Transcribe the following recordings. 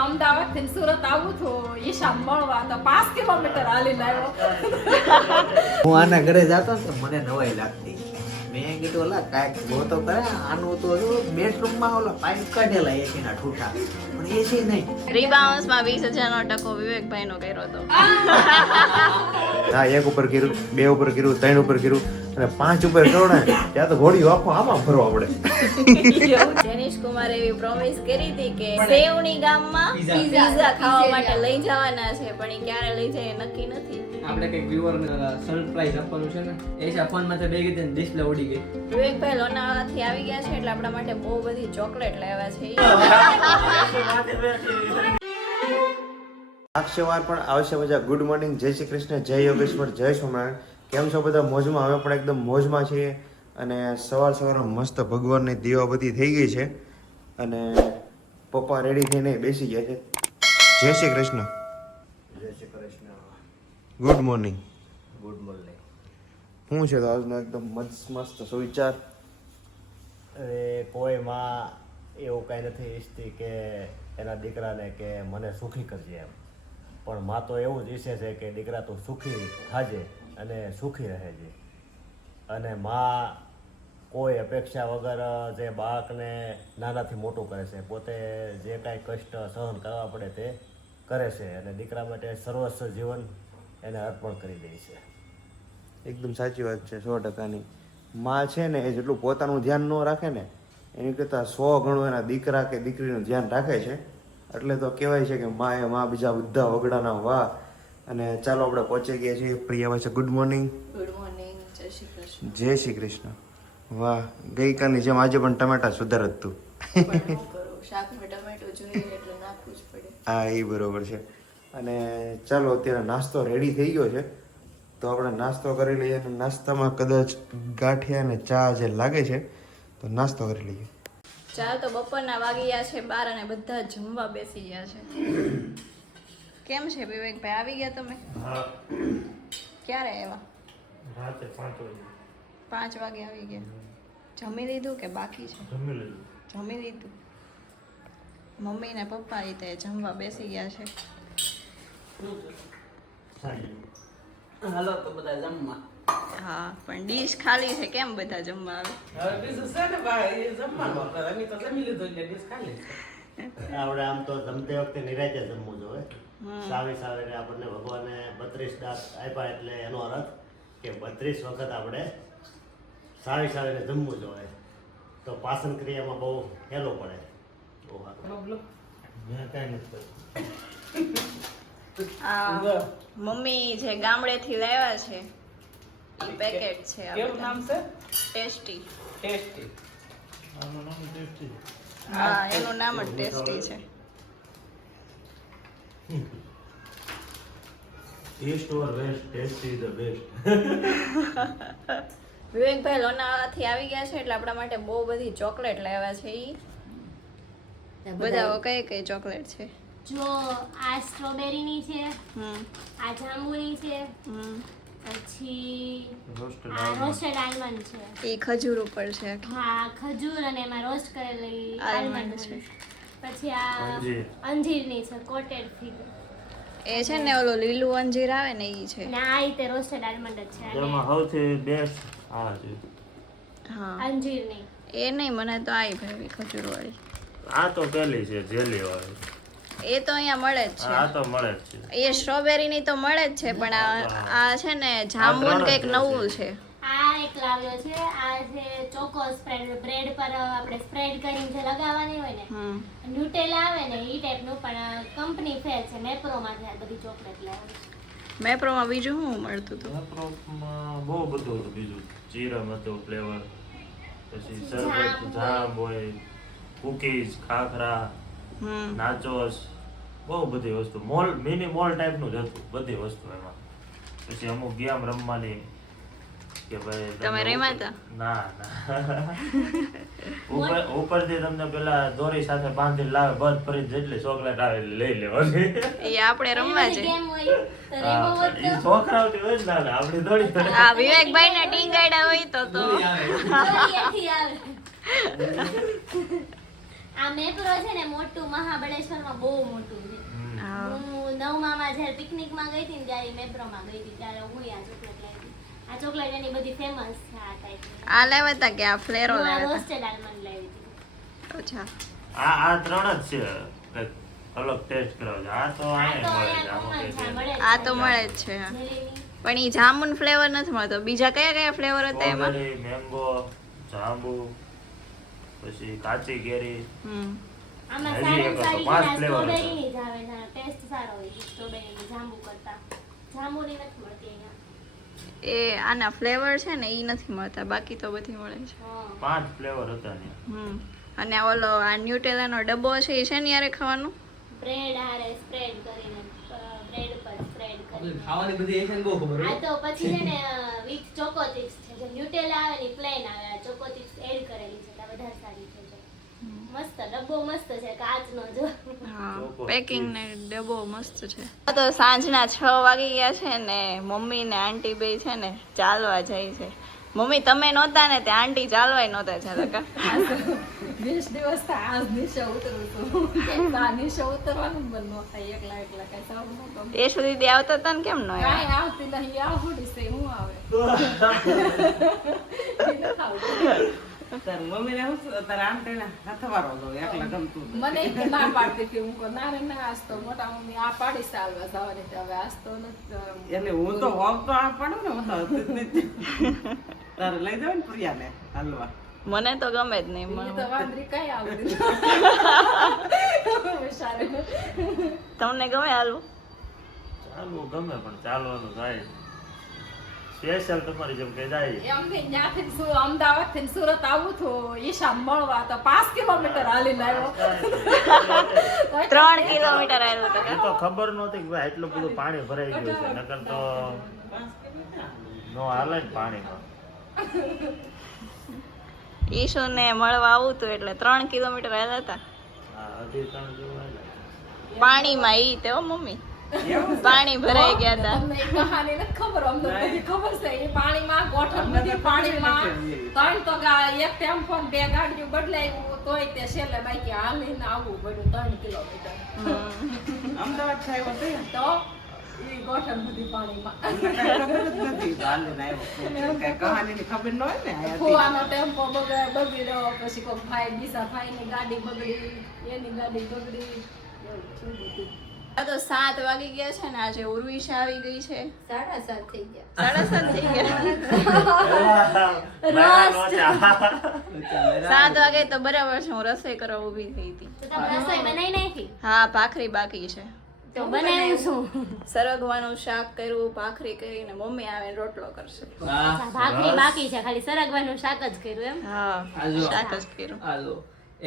અમદાવાદ થી સુરત આવું છું ઈશા મળવા તો 5 કિલોમીટર હાલીને આવ્યો. હું આના ઘરે જતો ને તો મને નવાઈ લાગતી. મેં કીધું ઓલા કાંઈક ગોતો કરે આનું તો બેડરૂમમાં ઓલા પાઇપ કાઢેલા એસીના ઠૂઠા પણ એસી નહીં. રીબાઉન્સમાં 20,000 નો ટકો વિવેકભાઈ નો કર્યો હતો. હા, 1 ઉપર કર્યું, 2 ઉપર કર્યું, 3 ઉપર કર્યું અને 5 ઉપર કરો ને ત્યાં તો ઘોડી આખો આમાં ફરવા પડે. જેનિશ કુમારે એવી પ્રોમિસ કરી હતી કે સેવણી ગામમાં પીઝા ખાવા માટે લઈ જવાના છે, પણ એ ક્યારે લઈ જાય એ નક્કી નથી. આપણે કઈક વ્યુઅર ને સરપ્રાઈઝ આપવાનું છે ને. એશા ફોન માંથી બે ગઈ ને ડિસ્પ્લે ઉડી ગઈ. વિવેકભાઈ લોનાવાલાથી આવી ગયા છે એટલે આપણા માટે બહુ બધી ચોકલેટ લાવ્યા છે. અક્ષયવાર પણ આવશે મજા. ગુડ મોર્નિંગ, જય શ્રી કૃષ્ણ, જય યોગેશ્વર, જય સોમનારાયણ. કેમ છો બધા? મોજમાં? અમે પણ એકદમ મોજમાં છીએ અને સવારમાં મસ્ત ભગવાનની દીવાબત્તી થઈ ગઈ છે અને પપ્પા રેડી થઈને બેસી ગયા છે. જય શ્રી કૃષ્ણ. જય Shri Krishna. Good morning. Good morning. શું છે તો આજનો એકદમ મસ્ત સુવિચાર? અરે કોઈ માં એવું કાંઈ નથી ઈચ્છતી કે એના દીકરાને કે મને સુખી કરજે એમ, પણ માં તો એવું જ ઈચ્છે છે કે દીકરા તું સુખી થાજે અને સુખી રહેજે. અને માં કોઈ અપેક્ષા વગર જે બાળકને નાનાથી મોટું કરે છે, પોતે જે કાંઈ કષ્ટ સહન કરવા પડે તે કરે છે અને દીકરા માટે સર્વસ્વ જીવન એને અર્પણ કરી દે છે. એકદમ સાચી વાત છે, 100%ની. માં છે ને એ જેટલું પોતાનું ધ્યાન ન રાખે ને એની કરતાં 100 ગણું એના દીકરા કે દીકરીનું ધ્યાન રાખે છે. એટલે તો કહેવાય છે કે માં એ માં બીજા બધા વગડાના વાહ. અને ચાલો આપણે પહોંચી ગયા છીએ. પ્રિયા ભાઈ છે. Good morning. Good morning. જય શ્રી કૃષ્ણ. જય શ્રી કૃષ્ણ. વાહ, ગઈકાલની જેમ આજે પણ ટમેટા સુધાર જ તું. શાકમાં ટમેટો જોઈએ એટલે નાખવું જ પડે. હા, એ બરોબર છે. અને ચાલો અત્યારે નાસ્તો રેડી થઈ ગયો છે તો આપણે નાસ્તો કરી લઈએ. અને નાસ્તામાં કદાચ ગાંઠિયા અને ચા જે લાગે છે તો નાસ્તો કરી લઈએ. ચાલ તો બપોરના વાગી ગયા છે 12 અને બધા જમવા બેસી ગયા છે. કેમ છે વિવેકભાઈ, આવી ગયા તમે? ક્યારે આવ્યા? રાતે 5 વાગે. 5 વાગે આવી ગયા. જમી લીધું કે બાકી છે? જમી લીધું. મમ્મી ને પપ્પા રીતે જમવા બેસી ગયા છે. હાલો તો બધા જમવા. હા, પણ ડીશ ખાલી છે. કેમ બધા જમવા આવે? હવે બીજું છે ને ભાઈ, એ જમવાનું. અમે તો જમી લીધું એટલે ડીશ ખાલી છે. આપણે આમ તો જમતી વખતે નિરાંતે જમવું જોઈએ. સાવે આપણને ભગવાને 32 દાંત આપ્યા એટલે એનો અર્થ કે 32 વખત આપણે સાવીને જમવું જોઈએ તો પાચન ક્રિયામાં બહુ હેલો પડે. બહુ સારું. મેં કાંઈ નથી આ મમ્મી જે ગામડેથી લાવ્યા છે એ પેકેટ છે. કેવું નામ છે? ટેસ્ટી. ટેસ્ટી. હા, એનું નામ જ ટેસ્ટી છે. Taste or waste, taste is the best. વિવેકભાઈ લોનાવાલાથી આવી ગયા છે એટલે આપણા માટે બહુ બધી ચોકલેટ લાવ્યા છે. ઈ બધા કઈ ચોકલેટ છે? જો આ સ્ટ્રોબેરીની છે, હમ આ જાંબુની છે, હમ પછી આ રોસ્ટેડ આલમંડ છે. એ ખજૂર ઉપર છે. હા, ખજૂર અને એમાં રોસ્ટ કરેલી આલમંડ આલમંડ છે. છે. પછી આ અંજીરની છે, કોટેડ ફિગ. એ છે ને ઓલો લીલું અંજીર આવે ને ઈ છે. અને આ રીતે રોસ્ટેડ આલમંડ જ છે. અને સૌથી બેસ્ટ આ છે. હા, અંજીરની એ નહીં, મને તો આઈ ભાવી ખજૂર વાળી. આ તો પેલી છે જેલી વાળી. એ તો અહીંયા મળે જ આ છે. તો મળે જ છે. એ સ્ટ્રોબેરી ની તો મળે જ છે, પણ આ છે ને જાંબુન કઈક નવું છે. આ એક લાવ્યો છે. આ છે ચોકો સ્પ્રેડ, બ્રેડ પર આપણે સ્પ્રેડ કરીને જે લગાવવાની હોય ને, ન્યુટેલા આવે ને એ ટાઈપનું, પણ કંપની ફેર છે. મેપ્રોમાંથી આ બધી ચોકલેટ લાવી. મેપ્રોમાં બીજું શું મળતું હતું? મેપ્રોમાં બહુ બધું હતું બીજું. જીરમ હતું ફ્લેવર, પછી શરબત, જામ જામ હોય, કુકીઝ, ખાખરા, નાચોસ, બહુ બધી વસ્તુ. મિની મોલ ટાઈપનું જ હતું બધી વસ્તુ એમાં. પછી અમુક ગેમ રમવાની કે ભાઈ તમે રમ્યા હતા? ના ઉપરથી તમને પેલા દોરી સાથે બાંધી લાવે, બધ ફરી જેટલી ચોકલેટ આવે એટલી લઈ લેવાની. એ આપણે રમવા છે. ગેમ હોય તો રેમો હા, ઈ છોકરાઓથી હોય જ ના આપણી થોડી આ વિવેકભાઈ ને ટીંગાડ્યા હોય તો દોરીએથી આવે. આ મેપ્રો છે ને મોટું મહાબળેશ્વરમાં બહુ મોટું છે. હું 9માં જ્યારે પિકનિકમાં ગઈ હતી ને ત્યારે મેપ્રોમાં ગઈ હતી ત્યારે હું આ ચોકલેટ લાવી હતી. આ ચોકલેટ એની બધી ફેમસ છે આ ટાઈપની. આ લેવા તા કે આ ફ્લેરો હું આ લેવા રોસ્ટેડ આલમંડ લાવી હતી. તા અચ્છા આ ત્રણ જ છે કંઈક અલગ ટેસ્ટ કરાવે છે. આ તો આ અહીંયા તો મળે છે. અહીંયા આમાં common છે, કંઈ મળે આ તો મળે જ છે હા. જેલીની. પણ ઈ જામુન ફ્લેવર નથી મળતો બીજા કયા કયા ફ્લેવર હતા એમાં સ્ટ્રોબેરી, મેંગો, જાંબુ, પછી કાચી કેરી. આમાં હજી એક સારી હતો, 5 સારી flavor હતા. સ્ટ્રોબેરીની જ આવે છે. ટેસ્ટ સારો હોય છે સ્ટ્રોબેરીની જાંબુ કરતા. જાંબુની નથી મળતી અહીંયા. એ આના ફ્લેવર છે ને ઈ નથી મળતા બાકી તો બધી મળે છે હા. 5 ફ્લેવર હતા ને. અને ઓલો આ ન્યુટેલાનો ડબ્બો છે એ છે ને યારે ખાવાનું બ્રેડ હારે સ્પ્રેડ કરીને બ્રેડ પર સ્પ્રેડ કરીને. ખાવાની બધી એશન બહુ ખબર આ હોય. તો પછી છે ને વિથ ચોકો ચિપ્સ છે. જે ન્યુટેલા આવે ને પ્લેન આવે. આ ચોકો ચિપ્સ એડ કરેલી છે એટલે વધારે સારી છે. મસ્ત ડબ્બો મસ્ત છે કાચનો જો. હા ચોકો પેકિંગ ને ડબ્બો મસ્ત છે તો સાંજના 6 વાગી ગયા છે ને મમ્મી ને આંટી બે છે ને ચાલવા જાય છે મમ્મી તમે નહોતા ને તે આંટી ચાલવાય નહોતા ચાલે કા 20 દિવસ થાય આજ નીચે ઉતરું છું. આ નીચે ઉતરવાનું મન ન થાય એકલા એકલા કઈ સારું ન ગમે. એ સુધી તે આવતા હતા ને કેમ નો આવ્યા કાંઈ આવતી નહીં આવડી છે હું આવે એને ખાવું. તાર મમ્મીને હું તારા આંટીને હથવારો દો એકલા ગમતું હતું. મને એક ના પાડતી હતી હું કહું ના રે ના આજ તો મોટા મમ્મી આ પાડી ચાલવા જવાની હતી. હવે આજ તો નથી એટલે હું તો હોવ તો આ પાડું ને હું તો હતી જ નથી. તારે લઈ જાવ ને પ્રિયાને હાલવા. મને તો ગમે જ નહીં એ મને તો વાંદરી કઈ આવતી સારું તમને ગમે હાલવું ચાલવું ગમે પણ ચાલવાનું થાય સ્પેશિયલ તમારી જેમ કે જાય એમ થી ત્યાંથી અમદાવાદ થી સુરત આવું છું ઈશા મળવા તો 5 કિલોમીટર હાલીને આવ્યો 3 કિલોમીટર આવ્યો હતો એ તો ખબર નહોતી કે ભાઈ એટલું બધું પાણી ભરાઈ ગયું છે નકર તો નો હાલે ને પાણીમાં. ઈશુ ને મળવા આવું હતું એટલે 3 કિલોમીટર આવ્યા હતા હા હજી 3 જેવું હાલે. પાણીમાં ઈ તે હો મમ્મી પાણી ભરાઈ ગયા હતા તમને એ કહાની નથી ખબર અમને બધી ખબર છે એ પાણીમાં ગોઠણ બધી પાણીમાં ત્રણ તો એક ટેમ્પો ને 2 ગાડીઓ બદલાયું તોય તે છેલ્લે બાકી હાલીને આવવું પડ્યું 3 કિલોમીટર અમદાવાદ સાહેબ હતું તો એ ગોઠણ બધી પાણીમાં અમને કાંઈ ખબર જ નથી તો હાલીને આવ્યો. કાંઈ કહાનીની ખબર ન હોય ને આ હતી. ફુવાનો ટેમ્પો બગડ્યો પછી કોઈ ભાઈ બીજા ભાઈની ગાડી બગડી એની ગાડી બગડી એવું થયું બધું. આ તો 7 વાગી ગયા છે ને આજે ઉર્વિશા આવી ગઈ છે 7:30 થઈ ગયા. 7:30 થઈ ગયા બહાર લોચા. 7 વાગે તો બરાબર છે હું રસોઈ કરવા ઊભી થઈ હતી તો તમે રસોઈ બનાવી નાખી? હા ભાખરી બાકી છે તો બનાવ્યું શું? સરગવાનું શાક કર્યું ભાખરી કરીને મમ્મી આવે ને રોટલો કરશે અચ્છા, ભાખરી બાકી છે ખાલી સરગવાનું શાક જ કર્યું એમ. હા હાલો. શાક જ કર્યું હાલો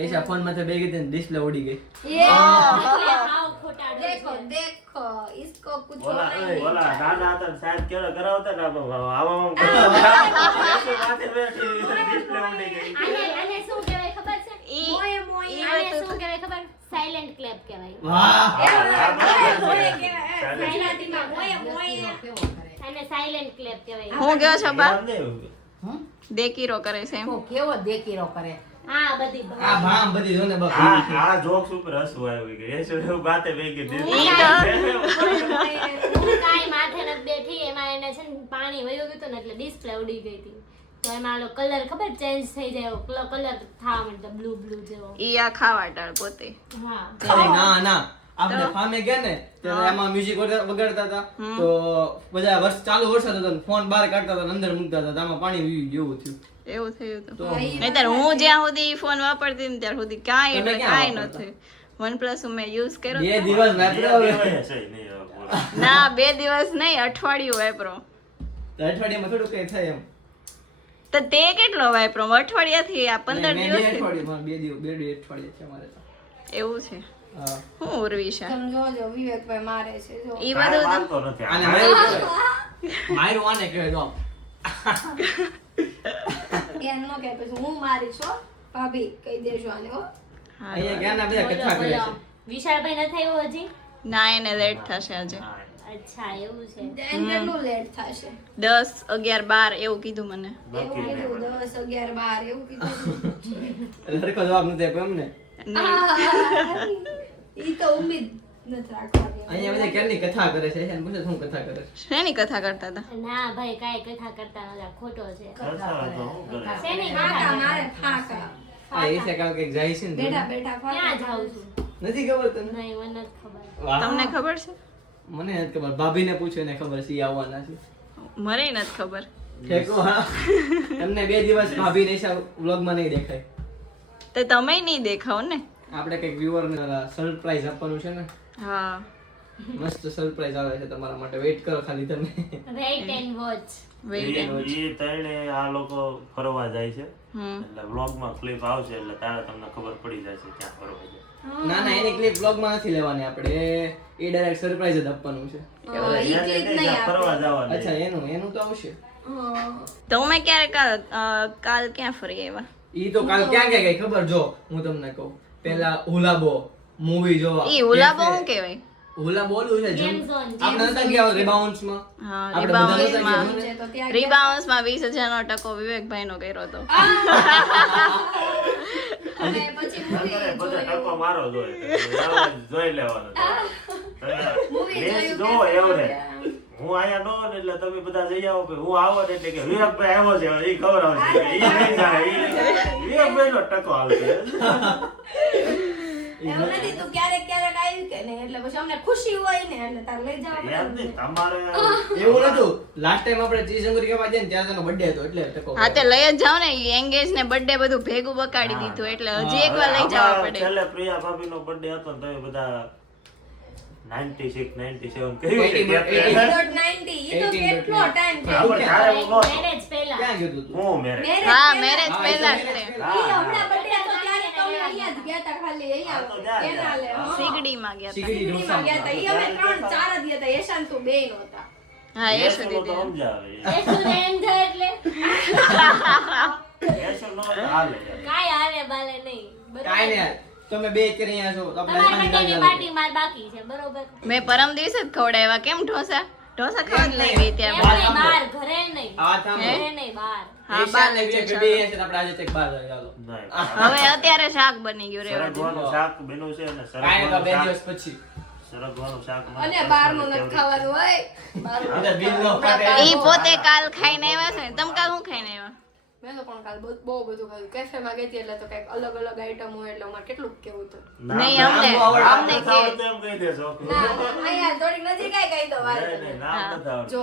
એશા ફોન માંથી બે ગઈ ડિસ્પ્લે ઉડી ગઈ. એટલે હાવ ખોટાડો છે. ઓલા નાના હતા ને સાહેબ કેળો કરાવતા ને આવામાં માથે બેઠી display ઉડી ગઈ. આને શું કહેવાય ખબર છે? ઈ આને શું કહેવાય ખબર? સાયલેન્ટ ક્લેપ કહેવાય. વાહ આને સાયલેન્ટ ક્લેપ કહેવાય. હું ગયો છો બા એમ નહીં. દેકીરો કરે છે એમ કેવો દેખીરો કરે. હા બધી આ ભામ બધી જોને બસ આ જોક્સ ઉપર હસવું આવી ગયું. એ શું એવું બાતે ભેગી દીધી. હું કાંઈ માથે નથી બેઠી એમાં એને છે ને પાણી વયું ગયું હતું ને એટલે ડિસ્પ્લે ઉડી ગઈ હતી તો એમાં ઓલો કલર ખબર ચેન્જ થઈ જાય કલર થવા માંડ્યો બ્લુ બ્લુ જેવો. ઈ આ ખાવા ટાળ પોતે હા ના ના આપણે ફામે ગયા ને ત્યારે એમાં મ્યુઝિક વગાડતા હતા તો બધા વર્ષ ચાલુ વરસાદ હતો ફોન બહાર કાઢતા હતા અંદર મૂકતા હતા આમાં પાણી વીવી જેવું થયું એવું થયું હતું તો નહીંતર હું જ્યાં સુધી ફોન વાપરતી ને ત્યાર સુધી કાંઈ તમે એટલે ક્યાં કાંઈ ન થયું OnePlus મેં યુઝ કર્યો બે તો. દિવસ વાપર્યો હવે દેવાય છે નહીં હવે બોલો. ના 2 દિવસ નહીં અઠવાડિયું વાપરો અઠવાડિયામાં થોડું કઈ થાય એમ તો તે કેટલો વાપરો અઠવાડિયાથી આ 15 મેં બે દિવસ અઠવાડિયામાં બે અઠવાડિયા છે અમારે તો એવું છે હા હું ઉર્વિશા જોજો વિવેકભાઈ મારે છે જો ઈ કાંઈ બધું વાંધો નથી. આને માર્યું કહેવાય. માર્યું આને કહેવાય જો એમ નો કે પછી હું મારીશ હો ભાભી કહી દેજો આને હો અહીંયા જ્ઞાનના બધા કથા કરે છે વિશાલભાઈ નથી આવ્યો હજી? ના એને લેટ થશે આજે અચ્છા એવું છે. એમ કેટલું લેટ થશે 10 11 12 એવું કીધું મને એવું કીધું 10 11 12 એવું કીધું લડકો જવાબ નથી આપ્યો એમને ઈ તો ઉમ્મીદ નથી રાખવાની. અહીંયા બધા કેમની કથા કરે છે એને પૂછે શું કથા કરે છે શેની કથા કરતા હતા? ના ભાઈ કાંઈ કથા કરતા નતા, ખોટો છે. કથા તો શું કરે? શેની ફાંકા કથા? મારે ફાંકા. આ એ છે કામ કંઈક જાય છે ને બેઠા બેઠા ક્યાં ફાંકા. જાઉં છું? નથી ખબર તને? નહીં, મને નથી ખબર. વાહ. તમને ખબર છે? મને નથી ખબર, ભાભીને પૂછો એને ખબર છે ઈ આવવાના છે. મને નથી ખબર. ઠેકો હા. તમને 2 દિવસ ભાભી ને વ્લોગમાં નહીં દેખાય. તો તમે નહીં દેખાવ ને. આપણે કંઈક વ્યુઅરને સરપ્રાઈઝ આપવાનું છે ને, હા મસ્ત સરપ્રાઈઝ આવે છે તમારા માટે. વેઇટ કરો ખાલી તમે. Wait and watch. Wait and watch. ઈ ત્રણે આ લોકો ફરવા જાય છે હમ એટલે વ્લોગમાં ક્લિપ આવશે એટલે તારે તમને ખબર પડી જશે ક્યાં ફરવા જાય. ના ના એની ક્લિપ વ્લોગમાં નથી લેવાની આપણે. એ ડાયરેક્ટ સરપ્રાઈઝ જ આપવાનું છે. ઈ એને clip નહીં, નહીં જ્યાં ફરવા આપે. જવાની. અચ્છા એનું તો આવશે. તો અમે ક્યારે કાલ ક્યાં ફરી આવ્યા? ઈ તો કાલ ક્યાં ગયા ગઈ ખબર? જો હું તમને કહું, પેલા હુલાબો મૂવી જોવા. ઈ ઉલાબો શું કહેવાય? હુલા બોલું છે Game zone, આપણે નતા ગયા રિબાઉન્ડ્સમાં. હા આપણે બધા નતા રિબાઉન્સમાં ગયા ને? તો ત્યાં રિબાઉન્સમાં 20,000 નો ટકો વિવેકભાઈ નો કર્યો હતો. અને પછી movie નકરે બધો જોયું. ટકો મારો જોઈએ. જોઈ લેવાનો. Movie Reels જોયું જોવો કે એવડે. હું આયા ન હોય ને એટલે તમે બધા જઈ આવો કે હું આવો ને એટલે કે વિવેકભાઈ આવ્યો છે ઈ ખબર આવશે કે ઈ નહીં જાય વિવેકભાઈ નો ટકો આવશે. એવું નથી, તું ક્યારેક ક્યારેક આવ્યું કે નહીં એટલે પછી અમને ખુશી હોય ને એટલે તારે લઈ જવા પડે યાદ ને. નહીં તમારે એવું નતું. લાસ્ટ ટાઈમ આપણે ચીઝ અંગુરી ખાવા ગયા ને ત્યારે તેનો બર્થડે હતો એટલે ટકો. હા તે લઈ જ જાવ ને એંગેજ ને બર્થડે બધું ભેગું બકાડી દીધું એટલે હજી એકવાર લઈ જવા આમાં પડે. છેલ્લે પ્રિયા ભાભી નો બર્થડે હતો ને તમે બધા 96 97 કહ્યું છે કે 90, ઈ તો કેટલો time થઈ આપણે ગયો. ત્યારે હું નહોતો. Marriage પહેલા. ક્યાં ગયું તું? હું મેરે Marriage હા પહેલા- મેરેજ હા, પહેલા એ તો જ તે. ઈ હમણાં birthday હતો ત્યારે તો અમે અહીંયા જ ગયા તા ખાલી હા, તો અહીંયા ત્યાં કેનાલે, ગયા. હા. સિગડીમાં ગયા હતા. સિગડી સિગડીમાં ગયા તા. ઈ અમે 3-4 જ ગયા તા. યશાંત તો બેય નહોતા. હા એ યશુ સુધી નો તો સમજાવે એસું ને એમ થાય એટલે યશુ નો તો હાલે કાંઈ હાલે બાલે નહીં. બરોબર? કાંઈ નહીં યાર. તમે બે અત્યારે અહીંયા છો તો આપણે તમારા સાંજે birthday ની ગાળી party માર બાકી છે, બરોબર? મેં પરમ દિવસે જ ખવડાવ્યા. કેમ ઢોસા ખાવા જ લઈ ગઈ એમ ત્યાં. નહીં, બહાર, ઘરે નહીં. આ થાંભલો. ઘરે નહીં, બહાર. હા એશિયાન બાર ને લઈ વિવેક જજો. બે અહીંયા છે તો આપણે આજે કંઈક બહાર જઈએ, ચાલો. નહીં. હવે અત્યારે શાક બની ગયું રેવા દે. સરગવાનું શાક બન્યું છે અને કાંઈ નહીં તો બે સરગવાનું દિવસ શાક પછી. સરગવાનું શાક અને બહારનું નથી ખાવાનું હોય. અંદર બિલ નો ફાટે. ઈ પોતે કાલ ખાઈને આવ્યા છે ને. તમે કાલ શું ખાઈને આવ્યા? મેં તો પણ કાલ બહુ બધું ખાધું. કેફેમાં ગઈ હતી એટલે તો કંઈક અલગ અલગ આઈટમ હોય એટલે અમારે કેટલું કેવું હતું. નહીં અમને અમને કે આવડતું એમ કહી દેશો. ના, અહીંયા થોડીક નજીક આઈ કહી દો વાત નહીં, નહીં, નામ નથી આવડતું. જો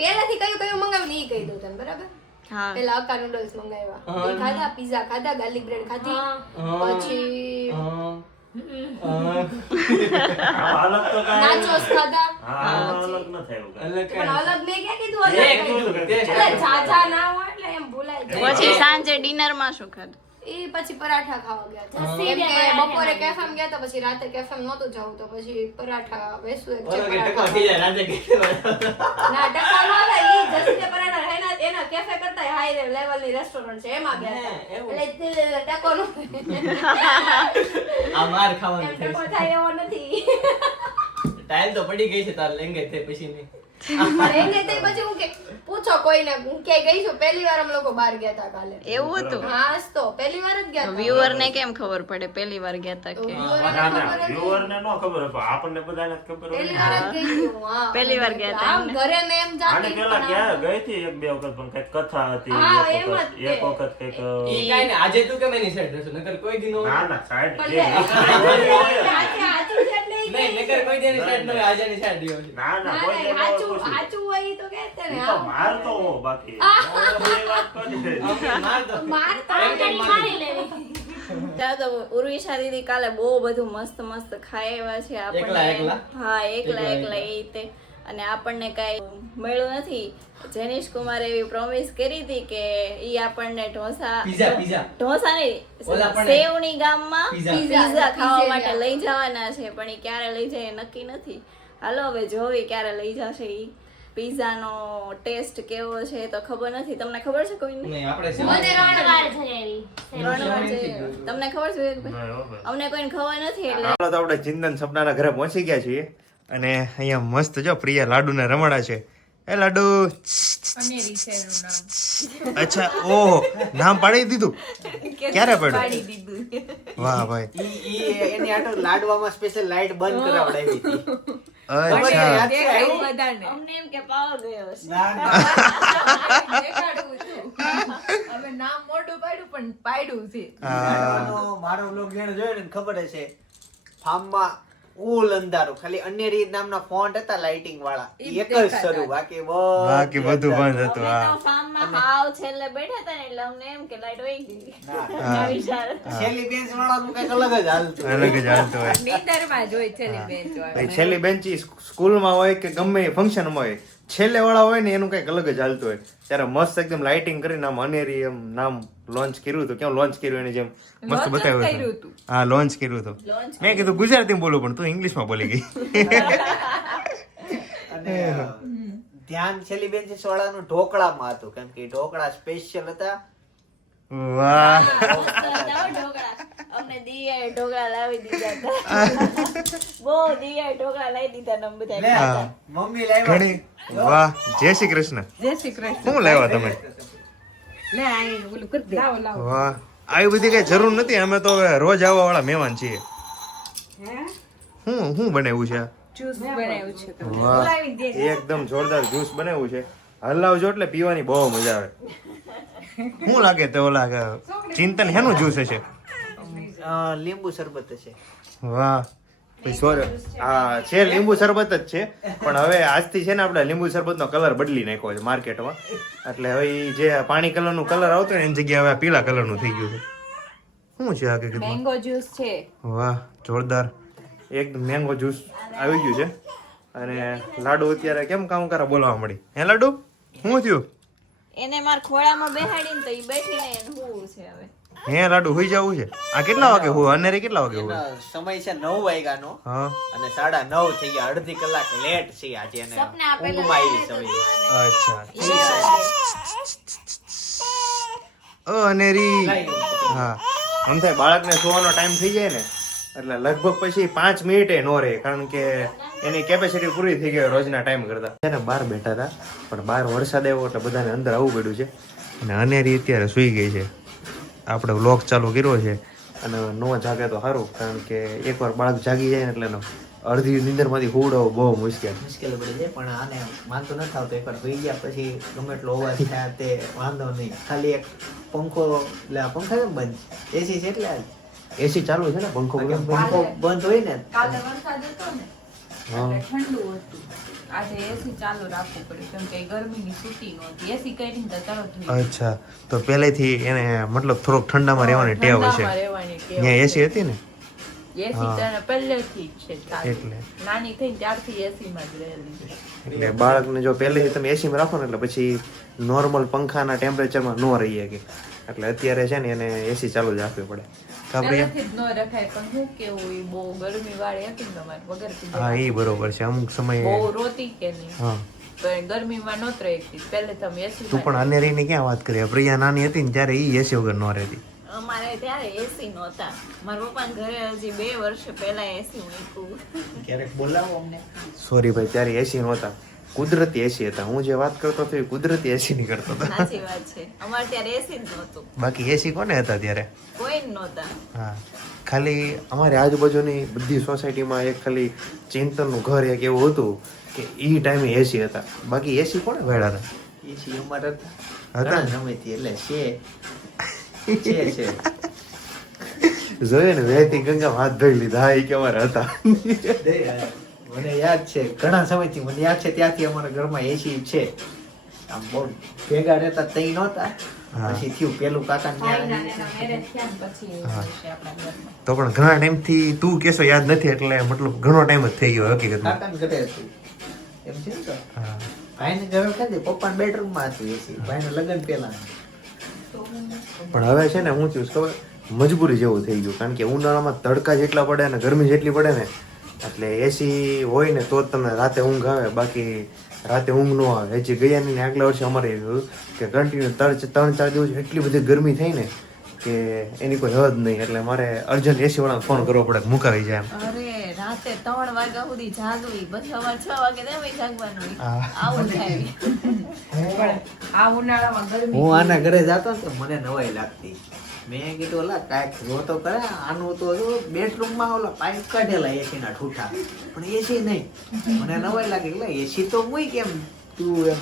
પહેલેથી કયું મંગાવ્યું ને ઈ કહી દઉં તને, બરાબર? હા પેલા અક્કા નૂડલ્સ મંગાવ્યા, ઈ ખાધા, પીઝા ખાધા, ગાર્લિક બ્રેડ ખાધી, પછી આમાં અલગ તો કાંઈ નાચોસ ખાધા. હા, આમાં અલગ નથી આવ્યું કાંઈ. અલગ પણ કાંઈ. અલગ મેં ક્યાં કીધું અલગ એ કઈ? કીધું, તે એટલે ઝાઝા ના હોય એટલે એમ ભૂલાય જાય. પછી સાંજે ડિનર માં શું ખાધું? ઈ પછી પરાઠા ખાવા ગયા હતા. જસ્સી કેમ બે કે પરાઠા બપોરે ખાવા કેફેમ ગયા હતા, પછી રાતે કેફેમ નહોતું જવું તો પછી પરાઠા વેસુ એક છે ઓલો કે ટકો પરાઠા. થઈ જાય, રાજે કે ના, ટકા નો હતા, ઈ જસ્સી પરાઠા એના કેફે કરતા હાઈ લેવલ ની રેસ્ટોરન્ટ છે એમાં ગયા હતા. એવું? એટલે તે ટકો નો આ માર એમ ખાવાનું ટકો થાય થાય એવો નથી. ટાઈમ તો પડી ગઈ છે તાર લેંગે તે પછી નહીં. પણ એને તે પછી હું કે પૂછો કોઈને, હું ક્યાંય ગઈ છું પહેલી વાર અમે લોકો બહાર ગયા હતા કાલે. એવું હતું? હા જ તો પહેલી વાર જ ગયા હતા. વ્યુઅર ને કેમ ખબર પડે પહેલી વાર ગયા તા કે? Viewer ને ના, ના, ખબર હતી. viewer ને નો ખબર હોય, પણ આપણને બધાને ખબર હોય પહેલી ને. વાર જ ગઈ છું, હા. પહેલી વાર ગયા હતા આમ એમને? ઘરે ને એમ આને જાતી પેલા પણ ક્યાં ગઈ હતી એક બે વખત પણ કઈક કથા હતી હા, એક એમ જ વખત તે. કઈક ઈ કાંઈ નહીં, આજે તું કેમ એની સાઈડ રહેશો? નકર કોઈ દી નો હોય. ના ના સાઈડ પણ જે લે, હાચું હાચું છે એટલે ઈ નહીં, કહે નકર કોઈ દી એની સાઈડ નો હોય, આજે એની સાઈડ રહ્યો છે. ના ના ના, કોઈ ના, જે હાચું પૂછ્યું. હાચું હોય ઈ તો કહે છે ને, ઈ તો આમ. માર તો હો બાકી બે વાત કરી અમને માર તો. માર તો એમ કેમ આંગળી મારી? મારી લેવી. ત્યાં તો ઉર્વિશા દીદી કાલે બહુ બધું મસ્ત મસ્ત ખાઈ આવ્યા છે એકલા? હા એકલા એકલા. એ તે અને આપણને કઈ મળ્યું નથી. જેનિશ કુમારે એવી પ્રોમિસ કરી હતી કે ઈ આપણને ઢોસા પીઝા. ઢોસા નહીં ઓલા પણ સેવની ગામમાં પીઝા. પીઝા ખાવા પીઝા. માટે લઈ જવાના છે પણ ઈ ક્યારે લઈ જાય એ નક્કી નથી. હાલો હવે જોવી ક્યારે લઈ જશે ઈ. પીઝાનો ટેસ્ટ કેવો છે તો ખબર નથી. તમને ખબર છે કોઈને? નહીં, આપણે છે. મને ત્રણ વાર જઈ આવી. ત્રણ વાર છે. તમને ખબર છે વિવેકભાઈ? નહીં, હો ભાઈ. અમને કોઈને ખબર નથી એટલે ચાલો તો આપણે ચિંતન સપનાના ઘરે પહોંચી ગયા છીએ અને અહીંયા મસ્ત જો પ્રિયા લાડુને રમડા છે. એ લાડુ અનેરી શેરનું નામ. અચ્છા ઓહો નામ પાડી દીધું ક્યારે પડ્યું પાડી દીધું. વાહ ભાઈ એની આટો લાડવામાં સ્પેશિયલ લાઈટ બંધ કરાવડાવી હતી. અચ્છા દેખાયું બધાને. અમને એમ કે પાવર ગયો હશે. દેખાડવું હતું. હવે નામ મોઢું પાડ્યું પણ પાડ્યું છે. મારો બ્લોગ જેને જોયો ને ખબર હશે ફાર્મમાં ફૂલ અંધારું ખાલી અનેરી નામના ફોન્ટ હતા લાઇટિંગ વાળા ઈ એક જ શરૂ બાકી બાકી બધું બંધ હતું અમે તો હા ફાર્મમાં હાવ છેલ્લે બેઠા હતા ને એટલે અમને એમ કે લાઈટ વહી ગઈ. હા. વિચાર છેલ્લી બેન્ચ વાળાનું કઈક અલગ જ હાલતું અલગ જ હાલતું હોય નીંદરમાં જોઈ છેલ્લી બેન્ચ વાળા. ભાઈ છેલ્લી બેન્ચ સ્કૂલમાં હોય કે ગમે ફંક્શનમાં હોય છેલ્લે વાળા હોય ને એનું કઈક અલગ જ હાલતું હોય ત્યારે મસ્ત એકદમ લાઇટિંગ કરીને આમ અનેરી એમ નામ લોન્ચ કર્યું હતું કેમ લોન્ચ કર્યું એની જેમ મસ્ત Launch જ બતાવ્યું કર્યું હતું હા લોન્ચ કર્યું હતું મેં કીધું ગુજરાતીમાં બોલું પણ તું ઇંગ્લિશમાં બોલી ગઈ અને ધ્યાન છેલ્લી બેન્ચીસ વાળાનું ઢોકળામાં હતું કેમ કે ઢોકળા સ્પેશિયલ હતા વાહ ઢોકળા અમને દિયાએ ઢોકળા લાવી દીધા હતા. બહુ દિયાએ ઢોકળા લાવી દીધા ને અમે બધા ખાધા. મમ્મી લાવ્યા ઘણી વાહ જય શ્રી કૃષ્ણ જય શ્રી કૃષ્ણ. શું લાવ્યા તમે લે આ ઓલું કરી દે. લાવો લાવો. વાહ આવી બધી કઈ જરૂર નથી અમે તો હવે રોજ આવવા વાળા મહેમાન છીએ શું બનાવ્યું છે આ? જ્યુસ બનાવ્યું છે તો. વાહ બોલાવી દે. એકદમ જોરદાર જ્યુસ બનાવ્યું છે હલાવજો એટલે પીવાની બહુ મજા આવે શું લાગે તો ઓલા ચિંતન હેનું જ્યુસ હશે લીંબુ શરબત હશે વાહ સોરી હા છે લીંબુ શરબત જ છે પણ હવે આજથી છે ને આપણે લીંબુ શરબતનો કલર બદલી નાખ્યો છે માર્કેટમાં એટલે હવે ઈ જે પાણી કલરનું કલર આવતો ને એની જગ્યાએ હવે પીળા કલરનું થઈ ગયું છે શું છે આ કે મેંગો જ્યુસ છે. વાહ જોરદાર એકદમ મેંગો જ્યુસ આવી ગયું છે અને લાડુ અત્યારે કેમ કામ કરે બોલવા મળી હે લાડુ શું થયું એને મારા ખોળામાં બેહાડીને તો ઈ બેઠીને એને હું છે હવે. હે લાડુ હુઈ જવું છે આ કેટલા વાગે હું અનેરી કેટલા વાગે હું એનો સમય છે 9 વાગ્યાનો હા અને 9:30 થઈ ગયા અડધી કલાક લેટ છે આજે એને સપને આપેલા ઊંઘમાં આવી સમય અચ્છા ઓ અનેરી હા આમ થાય બાળકને સુવાનો ટાઈમ થઈ જાય ને એટલે લગભગ પછી 5 મિનિટે નો રહે કારણ કે એની કેપેસિટી પૂરી થઈ ગઈ રોજના ટાઈમ કરતા છે ને બહાર બેઠા હતા પણ બહાર વરસાદ આવ્યો એટલે બધાને અંદર આવવું પડ્યું છે અને અનેરી અત્યારે સૂઈ ગઈ છે આપણે વ્લોગ ચાલુ કર્યો છે અને નો જાગે તો સારું કારણ કે એકવાર બાળક જાગી જાય ને એટલે એનો અડધી નીંદરમાંથી હુવડાવવું બહુ મુશ્કેલ પડી જાય પણ આને માનતું નથી આવતું એકવાર ભઈ ગયા પછી ગમે એટલો અવાજ થાય તે વાંધો નહીં ખાલી એક પંખો એટલે આ પંખા કેમ બંધ એસી છે એટલે એસી ચાલુ છે ને પંખો પંખો બંધ હોય ને કાલે વરસાદ હતો ને હા. એટલે ઠંડુ હતું. આજે એસી ચાલુ રાખવું પડ્યું કેમ કે ગરમીની છૂટી નહોતી. એસી કરીને તો તરત થઈ ગયું. અચ્છા તો પહેલેથી એને મતલબ થોડોક ઠંડામાં રહેવાની ટેવ હશે ઠંડામાં રહેવાની ટેવ. ત્યાં એસી હતી ને એસી તો એને પહેલેથી જ છે ચાલુ. એટલે નાની થઈ ત્યારથી એસી માં જ રહેલી છે. એટલે બાળકને જો પહેલેથી તમે એસીમાં રાખો ને એટલે પછી નોર્મલ પંખાના ટેમ્પરેચરમાં ન રહી શકે એટલે અત્યારે છે ને એને એસી ચાલુ જ રાખવી પડે ખબર પહેલેથી જ ન રખાય પણ હું કેવું ઈ બહુ ગરમી વાળી હતી ને તમારે વગર કીધે. હા એ બરોબર છે અમુક સમયે બહુ રોતી કે નહીં હા પણ ગરમીમાં નહોત રહેતી પહેલે તમે એસી તું પણ અનેરીની ક્યાં વાત કરી પ્રિયા નાની હતી ને ત્યારે એ એસી વગર ન રહેતી અમારે ત્યારે એસી નહોતા મારા પપ્પાના ઘરે હજી 2 વર્ષ પહેલા એસી મૂક્યું. ક્યારેક બોલાવો અમને સોરી ભાઈ ત્યારે એસી નહોતા કુદરતી એસી હતા હું જે વાત કરતો હતો એ કુદરતી એસી ની કરતો હતો સાચી વાત છે અમારે ત્યારે એસી જ નહોતું બાકી એસી કોને હતા ત્યારે કોઈ જ નહોતા. હા ખાલી અમારી આજુબાજુની બધી સોસાયટીમાં એક ખાલી ચિંતનનું ઘર એક એવું હતું કે એ ટાઈમે એસી હતા બાકી એસી કોને વેડા હતા એસી અમારે હતા ઘણા ને? સમયથી એટલે છે જોયે ને વહેતી ગંગા હાથ ધોઈ લીધા હા, એ કે અમારે હતા મને યાદ છે ઘણા સમયથી મને યાદ છે ત્યાંથી અમારા ઘરમાં એસી છે આમ બહુ ભેગા રહેતા તઈ નહોતા હા. પછી થયું પેલું કાકા ભાઈના એના marriage થયા ને પછી એવું હા. છે આપણા ઘરમાં. તો પણ ઘણા ટાઈમથી તું કેસો યાદ નથી એટલે મતલબ ઘણો ટાઈમ જ થઈ ગયો હકીકતમાં કાકા ઘરે હતું એમ છે ને તો હા ભાઈને ઘરે ખાધી પપ્પા બેડરૂમ માં હતું એસી ભાઈના લગ્ન પહેલા પણ હવે છે ને હું થયું છે ખબર મજબૂરી જેવું થઈ ગયું કારણ કે ઉનાળામાં તડકા જેટલા પડે ને ગરમી જેટલી પડે ને એટલે એસી હોય ને તો જ તમને રાતે ઊંઘ આવે બાકી રાતે ઊંઘ ન આવે હજી ગયા નહીં આગલા વર્ષે અમારે એવું થયું કે કન્ટિન્યુ 3-4 દિવસ એટલી બધી ગરમી થઈ ને કે એની કોઈ હદ નહીં એટલે મારે અર્જન્ટ એસી વાળાને ફોન કરવો પડે કે મુકાવી જાય એમ અરે રાત રાતે 3 વાગ્યા સુધી જાગવી, પછી સવાર 6 વાગે તેમ જાગવાનું હોય. આવું થાય. પણ આ ઉનાળામાં ગરમી હું આના ઘરે જતો ને તો મને નવાઈ લાગતી. મેં કીધું ઓલા કાંઈક જો તો કરે, આનું તો બેડરૂમમાં ઓલા પાઇપ કાઢેલા એસી ના ઠૂઠા, પણ એસી નહીં. મને નવાઈ લાગી એટલે એસી તો મૂઈ કેમ તું એમ.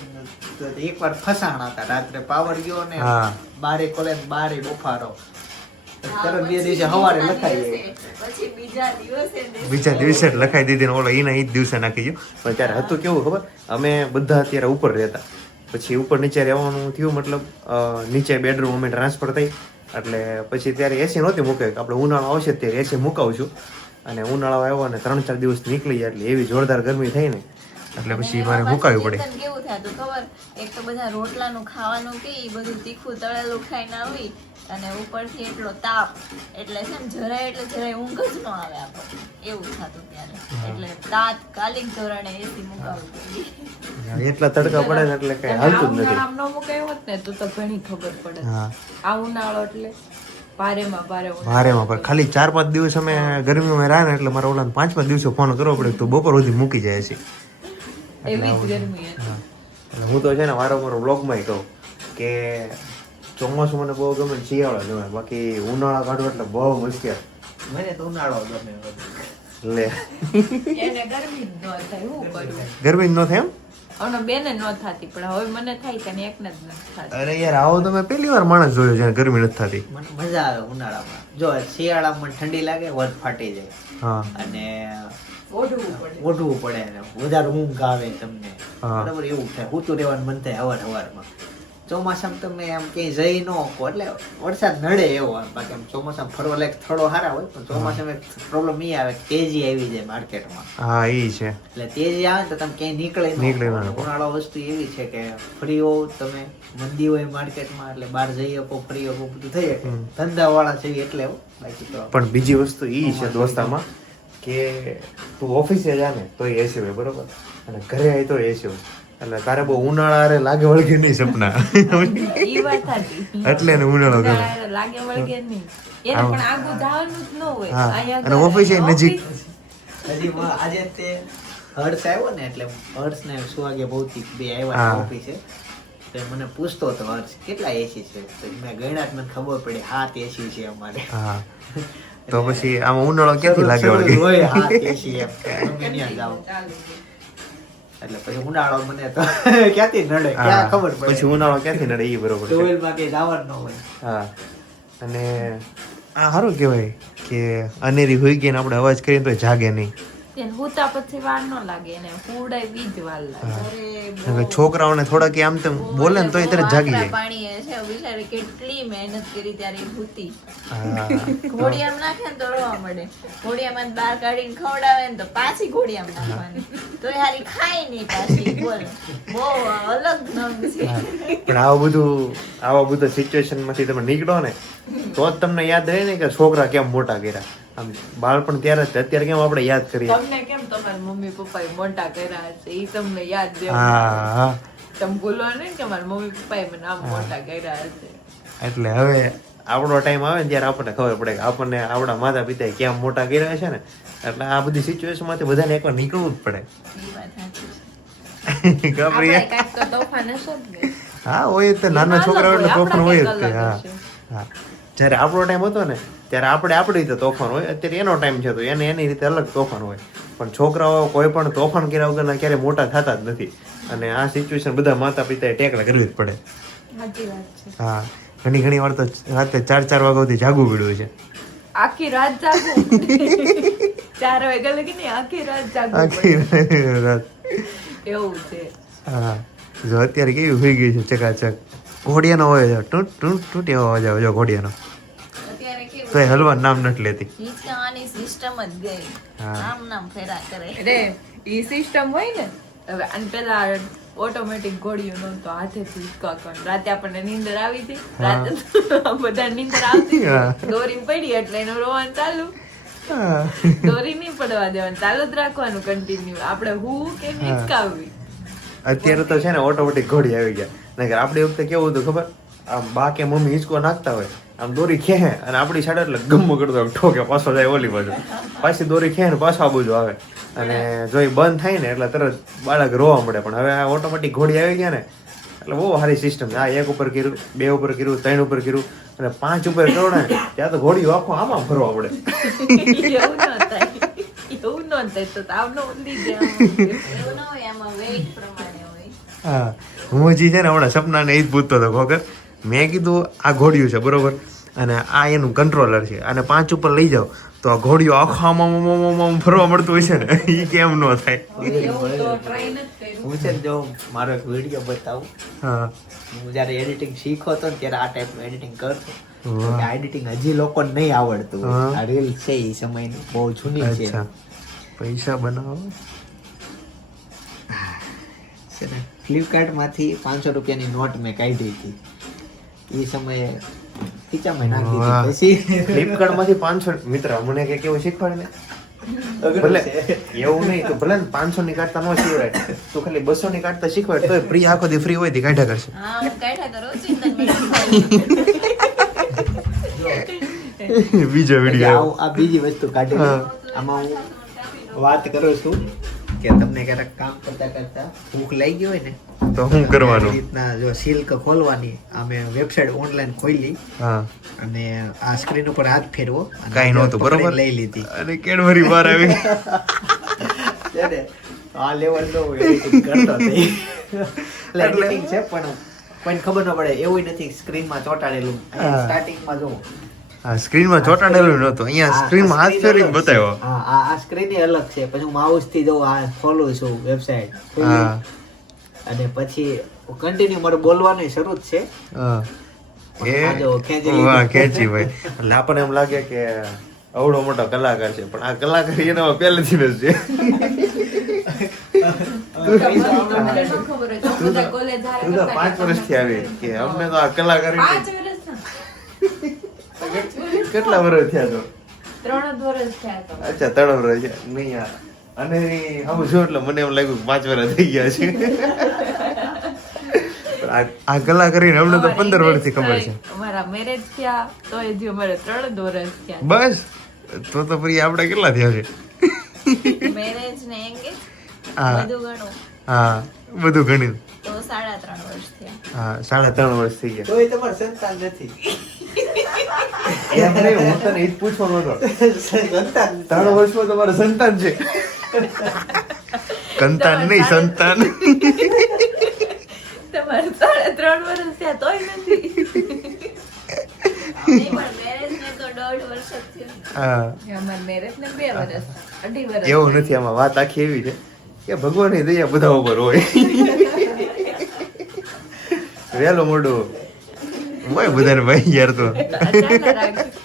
એકવાર ફસાણા હતા રાત્રે, પાવર ગયો ને બારે કોલે બારે બફારો. તરત બે દિવસે સવારે લખાઈ ગઈ. પછી બીજા દિવસે જ લખાઈ દીધી ને ઓલો એના ઈ જ દિવસે નાખી ગયો. પણ ત્યારે હતું કેવું ખબર, અમે બધા અત્યારે ઉપર રહેતા, પછી ઉપર નીચે રહેવાનું થયું, મતલબ નીચે બેડરૂમ અમે ટ્રાન્સફર થઈ, એટલે પછી ત્યારે એસી નહોતી મૂકે. આપણે ઉનાળો આવશે ત્યારે એસી મુકાવશું, અને ઉનાળો આવ્યો ને 3-4 દિવસ નીકળી જાય એટલે એવી જોરદાર ગરમી થઈ ને, એટલે પછી મારે મુકાવવી પડે. કેવું થતું ખબર, એક તો બધા રોટલાનું ખાવાનું કે ઈ બધું તીખું તળેલું ખાઈને આવી, અને ઉપરથી એટલો તાપ, એટલે છે ને જરાય ઊંઘ જ ન આવે આપણને, એવું થતું ત્યારે. એટલે તાત્કાલિક ધોરણે એસી મુકાવવી પડી. એટલા તડકા પડે ને એટલે કઈ હાલતું જ નથી. ઉનાળામાં ન મુકાયો હોત ને તો ઘણી ખબર પડે. આ ઉનાળો એટલે ભારેમાં પણ ખાલી 4-5 દિવસ અમે ગરમીમાં રહ્યા ને, એટલે મારા ઓલા 5-5 દિવસે ફોન કરવો પડે તો બપોર સુધી મૂકી જાય છે. એવી જ ગરમી હતી. હું તો છે ને વારંવાર બ્લોગમાં કહું કે ચોમાસું મને બહુ ગમે, શિયાળો ગમે, બાકી ઉનાળા કાઢવો એટલે બહુ મુશ્કેલ. મને તો ઉનાળો ગમે. લે એને ગરમી જ ન થાય, હું કરું. ગરમી જ ન થાય એમ? અને બેને ન થતી, પણ હવે મને થાય કે એકને જ નથી થતી. અરે યાર, આવો તો મેં પહેલી વાર માણસ જોયો છે ગરમી નથી થતી. મને મજા આવે ઉનાળામાં. જો શિયાળામાં ઠંડી લાગે, વધ ફાટી જાય, અને ઓઢવું પડે ને વધારે ઊંઘ આવે તમને, બરાબર એવું થાય. ઊતું રહેવાનું મન થાય હવારમાં. ચોમાસામાં તમે આમ ક્યાંય જઈ ન શકો, એટલે વરસાદ નડે એવો. બાકી આમ ચોમાસામાં ફરવા લાયક સ્થળો સારા હોય, પણ ચોમાસામાં પ્રોબ્લેમ એ આવે, તેજી આવી જાય માર્કેટમાં. હા, એ છે. એટલે તેજી આવે તો તમે ક્યાંય નીકળે ન. ઉનાળો વસ્તુ એવી છે કે ફ્રી હોવ તમે, મંદી હોય માર્કેટમાં, એટલે બહાર જઈ શકો, ફરી શકો, બધું થઈ શકે. ધંધા વાળા છે એટલે. બાકી તો પણ બીજી વસ્તુ એ છે દોસ્તામાં કે તું ઓફિસે જા ને તો એસી હોય, બરોબર, અને ઘરે આવી તો એસી હોય, એટલે તારે બહુ ઉનાળા લાગે વળગે નહીં સપના. ઈ વાત હતી. એટલે ને ઉનાળો ગમે. લાગે વળગે નહીં. એને પણ આગુ જવાનું જ ન હોય. અહીંયા અને ઓફિસે નજીક. હજી આજે તે હર્ષ આવ્યો ને, એટલે હર્ષ ને સુવાગે ભૌતિક બે આવ્યા ઓફિસે. તો મને પૂછતો હતો હર્ષ કેટલા એસી છે, તો મેં ગણ્યા જ, મને ખબર પડી 7 એસી છે અમારે. હા, તો પછી આમાં ઉનાળો ક્યાંથી લાગે વળગે? હોય 7 એસી એમ તમે ત્યાં જાઓ. એટલે પછી ઉનાળો મને તો ક્યાંથી નડે, ક્યાં ખબર પડે. પછી ઉનાળો ક્યાંથી નડે, એ બરોબર છે. ટોયલમાં કે જવાનું ન હોય. હા, અને આ સારું કહેવાય કે અનેરી હોઈ ગઈ ને આપણે અવાજ કરીએ તો જાગે નહીં. એને હુતા પછી વાર ન લાગે, એને હુડાય બીજ વાર લાગે. છોકરાઓને થોડા કે આમ તેમ બોલે ને તો એ તરત જાગી જાય. પાણી છે બિચારી કેટલી મહેનત કરી ત્યારે હુતી. ઘોડિયામાં નાખે ને તો રોવા મળે, ઘોડિયામાં બહાર કાઢીને ખવડાવે ને તો પાછી ઘોડિયામાં નાખવાની, તો હારી ખાય નહીં પાછી. બોલ, બહુ અલગ નંગ છે. પણ આવા બધા સિચ્યુએશન માંથી તમે નીકળો ને તો જ તમને યાદ રહે ને કે છોકરા કેમ મોટા કર્યા. આમ બાળપણ ત્યારે જ, અત્યારે કેમ આપણે યાદ કરીએ. તમને કેમ તમારા મમ્મી પપ્પાએ મોટા કર્યા હશે, ઈ તમને યાદ દેવું. હા, તમે ભૂલો નહીં કે મારા મમ્મી પપ્પાએ મને આમ મોટા કર્યા હશે. એટલે હવે આપણો ટાઈમ આવે ને ત્યારે આપણને ખબર પડે કે આપણને આપણા માતા પિતાએ કેમ મોટા કર્યા છે ને. એટલે આ બધી સિચ્યુએશન માંથી બધાને એકવાર નીકળવું જ પડે. કાંઈક તો તોફાન હશે જ ને. હા, હોય તો નાના છોકરાઓ એટલે તોફાન હોય જ તે. હા, જયારે આપણો ટાઈમ હતો ને ત્યારે આપણી રીતે તોફાન હોય, અત્યારે એનો ટાઈમ છે તો એને એની રીતે અલગ તોફાન હોય. પણ છોકરાઓ કોઈ પણ તોફાન કર્યા વગરના ક્યારેય મોટા થતા જ નથી. અને આ સિચ્યુએશન બધા માતા પિતાએ ટેકલા કરવી જ પડે. હા, ઘણી વાર તો રાતે 4-4 વાગ્યા સુધી જાગવું પડ્યું છે. આખી રાત જાગવું 4 વાગ્યા લગી નહીં, આખી રાત જાગવું આખી રાત એવું છે. હા, જો અત્યારે કેવી હોઈ ગઈ છે ચકાચક. ઘોડિયાનો હોય ટૂટ ટૂટ ટૂટ એવો અવાજ આવે જો ઘોડિયાનો. તો એ હલવાનું નામ નથી લેતી. હિંચકાવાની સિસ્ટમ જ ગઈ. નામ ફેરા કરે. અરે ઈ સિસ્ટમ હોય ને, હવે આને પેલા ઓટોમેટિક ઘોડિયું નહોતો, હાથેથી હિંચકા કરવાનું. રાતે આપણને નીંદર આવી હતી, રાતે બધા નીંદર આવતી, દોરી પડી એટલે એનું રોવાનું ચાલુ. દોરી નહીં પડવા દેવાનું, ચાલુ જ રાખવાનું કન્ટિન્યુ. આપણે હું કે હિંચકાવવી. અત્યારે તો છે ને ઓટોમેટિક ઘોડી આવી ગયા. નકર આપણી વખતે કેવું હતું ખબર, આમ બા કે મમ્મી હિંચકો નાખતા હોય આમ દોરી ખેહે અને આપણી સાઈડ એટલે ગમો કરતો ઠોકે પાછો જાય ઓલી બાજુ, પાછી દોરી ખેહે ને પાછો આ બાજુ આવે. અને જો એ બંધ થાય ને એટલે તરત બાળક રોવા મળે. પણ હવે આ ઓટોમેટિક ઘોડી આવી ગયા ને એટલે બહુ સારી સિસ્ટમ છે. આ 1 ઉપર કર્યું, 2 ઉપર કર્યું, 3 ઉપર કર્યું અને 5 ઉપર કરો ને ત્યાં તો ઘોડીઓ આખો આમાં ફરવા પડે. એવું ન થાય તો તાવનો ઊંધી જાય એવું ન હોય, આમાં વેઇટ પ્રમાણે હોય. હા, હું હજી છે ને હમણાં સપનાને એ જ પૂછતો હતો ખોખર. મેં કીધું આ ઘોડિયું છે બરોબર, અને આ એનું કંટ્રોલર છે, અને 5 ઉપર લઈ જાઓ તો આ ઘોડિયો આખો આમ ફરવા મળતું હોય છે ને, એ કેમ ન થાય? હું છે ને જો મારો એક વિડીયો બતાવું. હા, હું જ્યારે એડિટિંગ શીખો હતો ને ત્યારે આ ટાઈપનું એડિટિંગ કરતો. આ એડિટિંગ હજી લોકોને નહીં આવડતું. આ રીલ છે એ સમયની બહુ જૂની છે. અચ્છા, પૈસા બનાવો છે ને ફ્લિપકાર્ટ માંથી 500 રૂપિયાની નોટ મેં કાઢી હતી એ સમયે ખીચામાં નાખી દીધી. પછી ફ્લિપકાર્ટ માંથી 500 મિત્ર મને કે કેવું શીખવાડે ને ભલે એવું નહીં તો ભલે 500 ની કાઢતા ન શીખવાય તો ખાલી 200 ની કાઢતા શીખવાય તો ફ્રી આખો દી ફ્રી હોય તે કાઢ્યા કરશે. હા, હું કાઢ્યા કરો ચિંતન મેડમ. બીજો વિડીયો આ બીજી વસ્તુ કાઢી. આમાં હું વાત કરું છું કે તમને ક્યારેક કામ કરતા કરતા ભૂખ લાગી હોય ને તો શું કરવાનું? રીતના જો સિલ્ક ખોલવાની. અમે વેબસાઇટ ઓનલાઈન ખોલી હા, અને આ સ્ક્રીન ઉપર હાથ ફેરવો અને કાંઈ નહોતું બરોબર લઈ લીધી. અને કેડબરી બહાર આવી. છે ને આ લેવલ નો એડિટિંગ કરતો હતો. એટલે એડિટિંગ છે પણ કોઈને ખબર ન પડે એવું નથી. સ્ક્રીનમાં ચોંટાડેલું સ્ટાર્ટિંગમાં જો હા, સ્ક્રીનમાં ચોંટાડેલું નહોતું, અહીંયા સ્ક્રીનમાં હાથ ફેરીને બતાવ્યો. હા, આ સ્ક્રીન અલગ છે. પછી હું માઉસ થી જો આ ખોલું છું વેબસાઇટ હા, અને પછી કન્ટિન્યુ મારે બોલવાનું શરૂ જ છે. હા, આ જો ખેંચી લીધું. વાહ ખેંચી ભાઈ. એટલે આપણને એમ લાગે કે અવડો મોટો કલાકાર છે, પણ આ કલાકાર એના પહેલેથી જ છે. તું તો 5 વર્ષથી આવી કે અમને તો આ કલાકાર કેટલા વર્ષ થયા તો? 3 વર્ષ થયા તો. અચ્છા, 3 વર્ષ છે નહીં યાર. અને આવું જો એટલે મને એમ લાગ્યું 5 વર્ષ થઈ ગયા છે. આ કલા કરીને અમને તો 15 વર્ષથી ખબર છે. અમારા મેરેજ થયા તો હજી અમારે 3 વર્ષ થયા. બસ તો પછી આપણે કેટલા થયા છે? મેરેજ ને એંગેજ હા, બધું ગણું હા, બધું ગણ્યું તો 3.5 વર્ષ થયા. હા, 3.5 વર્ષ થઈ ગયા. તોય તમારે સંતાન નથી. એમ નહીં, હું તને એ જ પૂછવાનો હતો. સંતાન 3 વર્ષમાં તમારે સંતાન છે? સંતાન નહીં, સંતાન. તમારે 3.5 વર્ષ થયા તોય નથી. નહીં, પણ મેરેજ ને તો 1.5 વર્ષ જ થયું. હા, અમારા મેરેજ ને 2 વર્ષ 2.5 વર્ષ. એવું નથી. આમાં વાત આખી એવી છે કે ભગવાનની દયા બધા ઉપર હોય. વહેલું મોડું હોય બધાને ભાઈ યાર તો. અચાનક રાખજો.